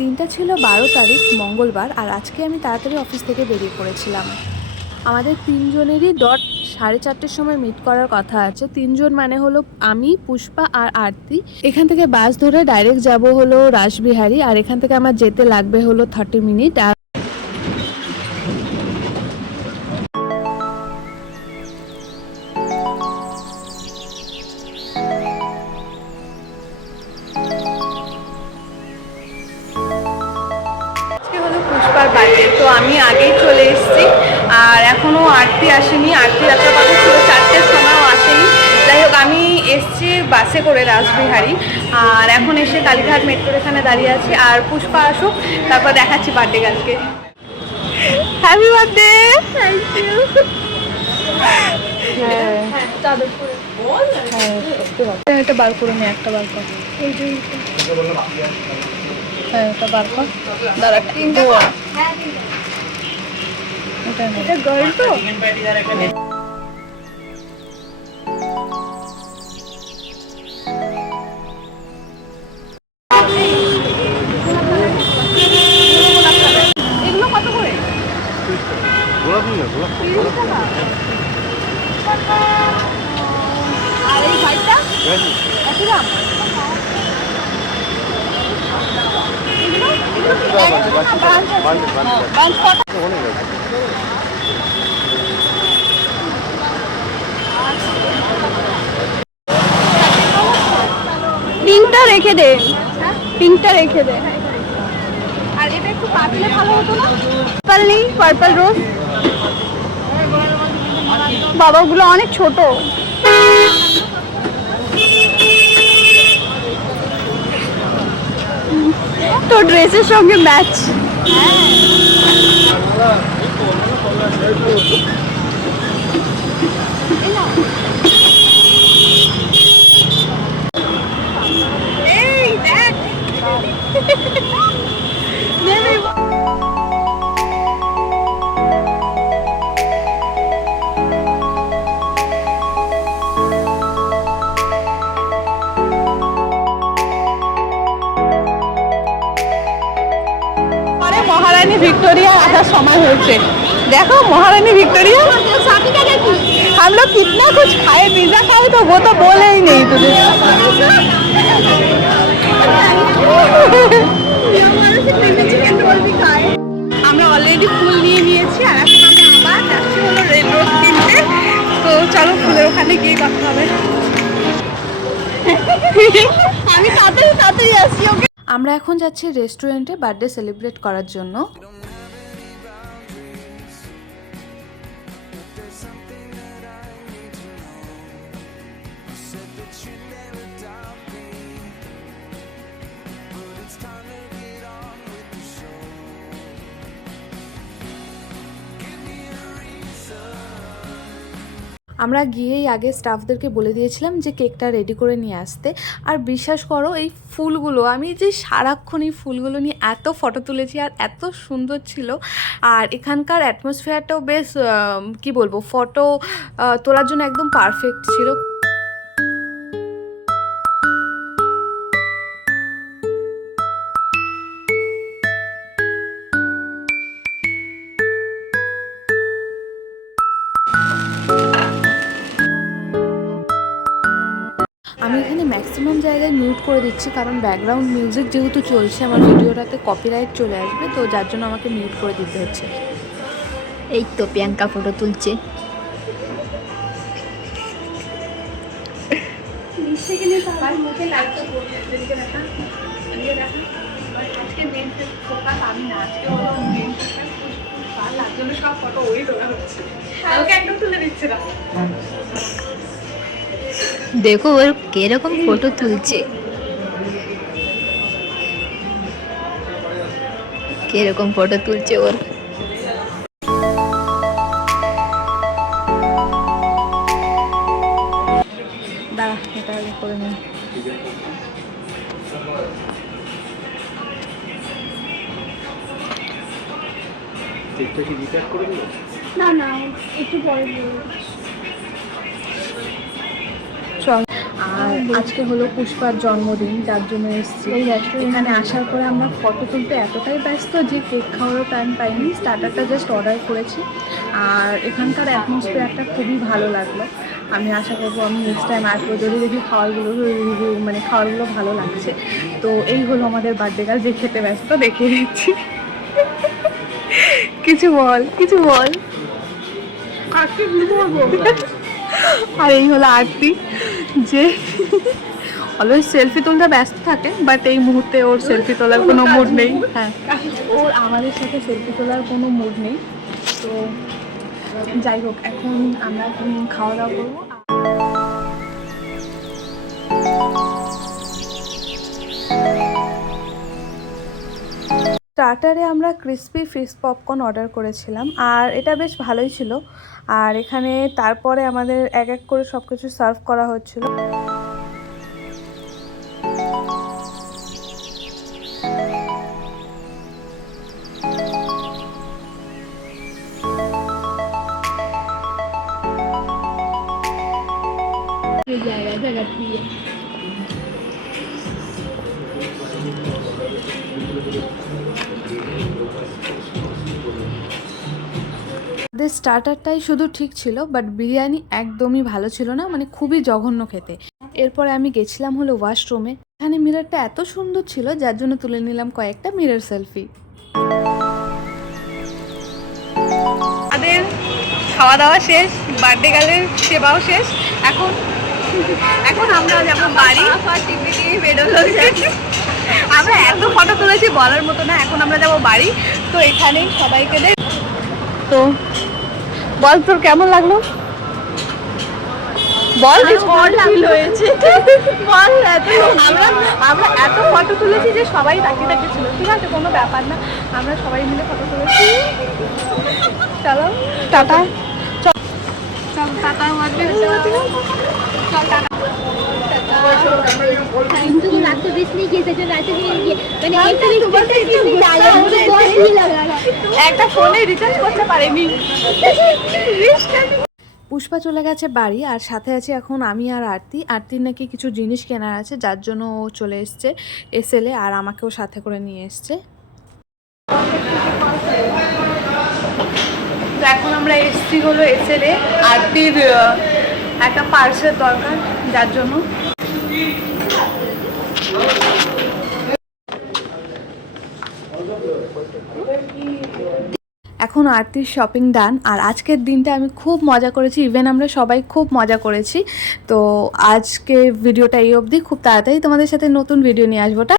দিনটা ছিল বারো তারিখ, মঙ্গলবার, আর আজকে আমি তাড়াতাড়ি অফিস থেকে বেরিয়ে পড়েছিলাম। আমাদের তিনজনেরই ডট সাড়ে চারটের সময় মিট করার কথা আছে। তিনজন মানে হলো আমি, পুষ্পা আর আরতি। এখান থেকে বাস ধরে ডাইরেক্ট যাব হলো রাসবিহারি, আর এখান থেকে আমার যেতে লাগবে হলো থার্টি মিনিট আর পুষ্পার বার্থডে তো আমি আগেই চলে এসেছি। আর এখনও আরতি আসেনি। আরতি আসার কথা ছিল চারটের সময়ও আসেনি। যাই হোক আমি এসছি বাসে করে রাসবিহারি। আর এখন এসে কালীঘাট মেট্রোর এখানে দাঁড়িয়ে আছি। আর পুষ্পা আসুক তারপর দেখাচ্ছি বার্থডে গার্লকে হ্যাপি বার্থডে থ্যাংক ইউ হ্যাঁ হ্যাঁ বার করে। নি একটা বার কর। হ্যাঁ এটা বার কর। দাঁড়া তিনটে এটা নে। তো? আর এই ভাইটা কত দাম এগুলো এগুলো কি এক না বাঞ্চ আছে? বাঞ্চ, বাঞ্চ, হ্যাঁ, বাঞ্চ কত অনেক আছে পিঙ্কটা রেখে দে। পিঙ্কটা রেখে দে। আর এটা একটু পাতলে ভালো হতো না? পার্পল নেই পার্পল রোজ বাবাগুলো অনেক ছোট। তো ড্রেসের সঙ্গে ম্যাচ। এই মহারানী ভিক্টোরিয়া আসার সময় হয়েছে। দেখো, মহারানী ভিক্টোরিয়া। हम लोग कितना कुछ खाए খাই खाए तो তো तो बोले ही नहीं तुझे আমরা অলরেডি ফুল নিয়ে নিয়েছি, আর এখন আমরা আবার যাচ্ছি হলো রেল রোড কিনতে। তো চলো, ফুলের ওখানে গিয়ে কথা হবে। আমি তাড়াতাড়ি তাড়াতাড়ি আসছি, ওকে? আমরা এখন যাচ্ছি রেস্টুরেন্টে বার্থডে সেলিব্রেট করার জন্য। আমরা গিয়েই আগে স্টাফদেরকে বলে দিয়েছিলাম যে কেকটা রেডি করে নিয়ে আসতে। আর বিশ্বাস করো, এই ফুলগুলো, আমি যে সারাক্ষণ এই ফুলগুলো নিয়ে এত ফটো তুলেছি আর এত সুন্দর ছিল। আর এখানকার অ্যাটমসফিয়ারটাও বেশ কি বলব ফটো তোলার জন্য একদম পারফেক্ট ছিল। জায়গায় মিউট করে দিচ্ছি কারণ ব্যাকগ্রাউন্ড মিউজিক যেহেতু চলছে আমার ভিডিওটাতে কপিরাইট চলে আসবে তো যার জন্য আমাকে মিউট করে দিতে হচ্ছে। এই তো প্রিয়াঙ্কা ফটো তুলছে। আজকে আমি না আজকে হলো মেন সব ফটো ওই তোলা হচ্ছে। আমাকে একদম তুলে দিচ্ছে না। দেখো ওর কীরকম ফটো তুলছে। কীরকম ফটো তুলছে ওর। দাঁড়া এটা আগে করে না। না একটু পরে আজকে হলো পুষ্পার জন্মদিন, যার জন্য এসছি। এসেছি এখানে আসার পরে আমরা ফটো তুলতে এতটাই ব্যস্ত যে কেক খাওয়ারও টাইম পাইনি। স্টার্টারটা জাস্ট অর্ডার করেছি। আর এখানকার অ্যাটমসফিয়ারটা খুবই ভালো লাগল। আমি আশা করব আমি নেক্সট টাইম আসব। যদি দেখি খাওয়ারগুলো মানে খাওয়ারগুলো ভালো লাগছে। তো এই হলো আমাদের বার্থডে গার্ল যে খেতে ব্যস্ত দেখে দিচ্ছি। কিছু বল কিছু বল। আর এই হলো আরতি, যে অলওয়েজ সেলফি তুলতে ব্যস্ত থাকে বাট এই মুহূর্তে ওর সেলফি তোলার কোনো মুড নেই। হ্যাঁ। ওর আমাদের সাথে সেলফি তোলার কোনো মুড নেই। তো যাই হোক, এখন আমরা খাওয়া দাওয়া করব। স্টার্টারে আমরা ক্রিসপি ফিশ পপকর্ন অর্ডার করেছিলাম, আর এটা বেশ ভালোই ছিল। আর এখানে তারপরে আমাদের এক এক করে সব কিছু সার্ভ করা হচ্ছিল। আমাদের স্টার্টারটাই শুধু ঠিক ছিল বাট বিরিয়ানি একদমই ভালো ছিল না মানে খুবই জঘন্য খেতে। এরপরে আমি গেছিলাম হলো ওয়াশরুমে এখানে মিররটা এত সুন্দর ছিল যার জন্য তুলে নিলাম কয়েকটা মিরর সেলফি আমাদের খাওয়া দাওয়া শেষ বার্থডে গার্লের সেবাও শেষ। এখন এখন আমরা যাব বাড়ি। আমরা তুলেছি বলার মতো না এখন আমরা যাব বাড়ি। তো এখানেই সবাইকে দে তো বল তোর কেমন লাগল? বল ফিল হয়েছে। বল এত আমরা আমরা এত ফটো তুলেছি যে সবাই তাকিয়ে তাকিয়ে ছিল। ঠিক আছে কোনো ব্যাপার না। আমরা সবাই মিলে ফটো তুলেছি। চলো টাটা। চল চল টাটা চল টাটা। तो रात को बीस नहीं किए थे जो रात को नहीं किए मैंने एक तो नहीं डाला मुझे बहुत ही लगा था একটা ফোনে রিচার্জ করতে পারেনি পুষ্পা চলে গেছে বাড়ি আর সাথে আছে এখন আমি আর আরতি আরতির নাকি কিছু জিনিস কেনার আছে যার জন্য ও চলে এসছে এসএলে আর আমাকেও সাথে করে নিয়ে এসছে তো এখন আমরা এসছি হলো এসএলে আরতির আহ, একটা পার্সের দরকার যার জন্য এখন আরতির শপিং ডান আর আজকের দিনটা আমি খুব মজা করেছি। ইভেন আমরা সবাই খুব মজা করেছি। তো আজকে ভিডিওটা এই অবধি। খুব তাড়াতাড়ি তোমাদের সাথে নতুন ভিডিও নিয়ে আসবোটা